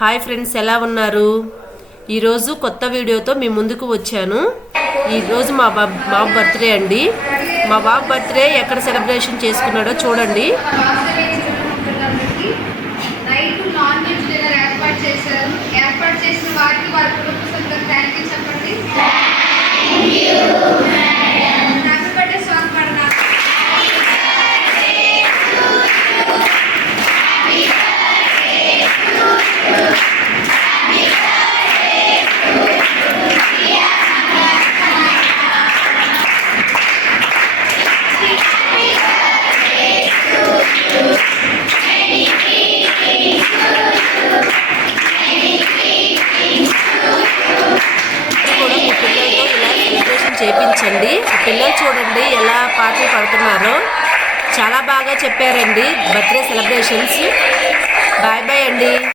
Hi friends, ఎలా ఉన్నారు? ఈరోజు కొత్త వీడియోతో మీ ముందుకు వచ్చాను. ఈరోజు మా బాబు బర్త్డే అండి. మా బాబు బర్త్డే ఎక్కడ సెలబ్రేషన్ చేసుకున్నాడో చూడండి. చేపించండి. పిల్లలు చూడండి ఎలా పాటలు పాడుతున్నారో. చాలా బాగా చెప్పారండి బర్త్డే సెలబ్రేషన్స్. బాయ్ బాయ్ అండి.